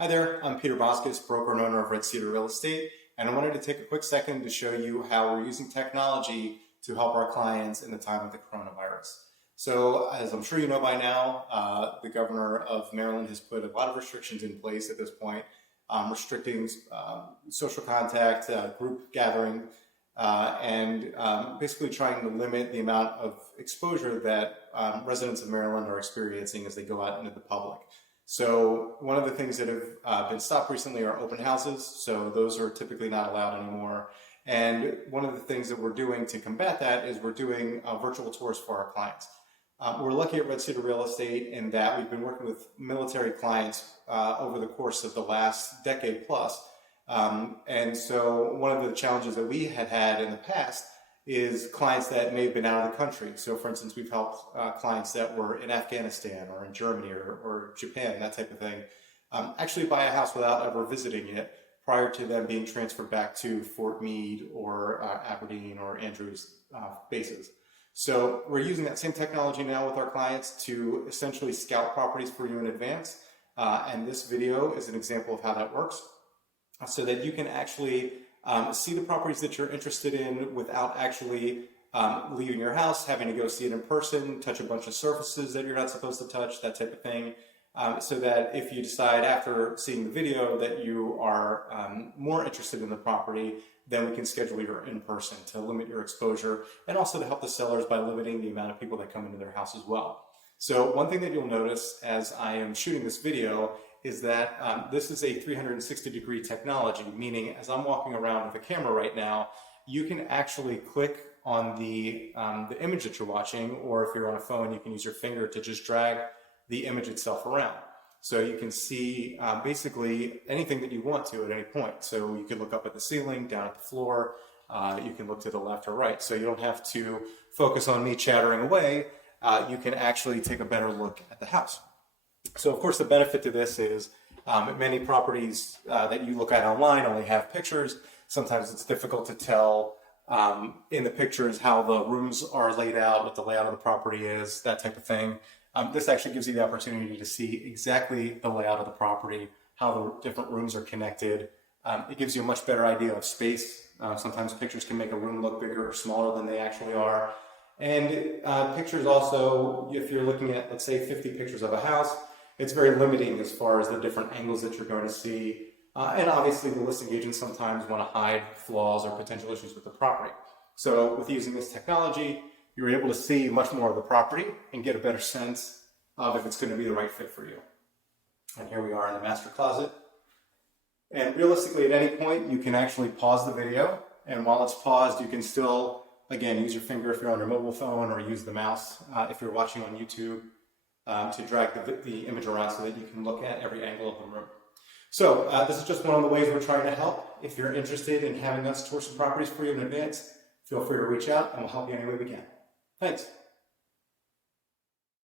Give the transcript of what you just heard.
Hi there, I'm Peter Boskus, broker and owner of Cedar Real Estate, and I wanted to take a quick second to show you how we're using technology to help our clients in the time of the coronavirus. So, as I'm sure you know by now, the governor of Maryland has put a lot of restrictions in place at this point, restricting social contact, group gathering, and basically trying to limit the amount of exposure that residents of Maryland are experiencing as they go out into the public. So one of the things that have been stopped recently are open houses. So those are typically not allowed anymore. And one of the things that we're doing to combat that is we're doing virtual tours for our clients. We're lucky at Cedar Real Estate in that we've been working with military clients over the course of the last decade plus. And so one of the challenges that we had in the past is clients that may have been out of the country. So for instance, we've helped clients that were in Afghanistan or in Germany or Japan, that type of thing, actually buy a house without ever visiting it prior to them being transferred back to Fort Meade or Aberdeen or Andrews bases. So we're using that same technology now with our clients to essentially scout properties for you in advance. And this video is an example of how that works, so that you can actually see the properties that you're interested in without actually leaving your house, having to go see it in person, touch a bunch of surfaces that you're not supposed to touch, that type of thing. So that if you decide after seeing the video that you are more interested in the property, then we can schedule your in-person to limit your exposure and also to help the sellers by limiting the amount of people that come into their house as well. So one thing that you'll notice as I am shooting this video is that this is a 360-degree technology, meaning as I'm walking around with a camera right now, you can actually click on the image that you're watching, or if you're on a phone, you can use your finger to just drag the image itself around. So you can see basically anything that you want to at any point. So you can look up at the ceiling, down at the floor, you can look to the left or right. So you don't have to focus on me chattering away. You can actually take a better look at the house. So of course the benefit to this is many properties that you look at online only have pictures. Sometimes it's difficult to tell in the pictures how the rooms are laid out, what the layout of the property is, that type of thing. This actually gives you the opportunity to see exactly the layout of the property, how the different rooms are connected. It gives you a much better idea of space. Sometimes pictures can make a room look bigger or smaller than they actually are. And pictures also, if you're looking at, let's say, 50 pictures of a house, it's very limiting as far as the different angles that you're going to see. And obviously the listing agents sometimes want to hide flaws or potential issues with the property. So with using this technology, you're able to see much more of the property and get a better sense of if it's going to be the right fit for you. And here we are in the master closet. And realistically, at any point, you can actually pause the video. And while it's paused, you can still, again, use your finger if you're on your mobile phone, or use the mouse if you're watching on YouTube, to drag the image around so that you can look at every angle of the room. So this is just one of the ways we're trying to help. If you're interested in having us tour some properties for you in advance, feel free to reach out and we'll help you any way we can. Thanks.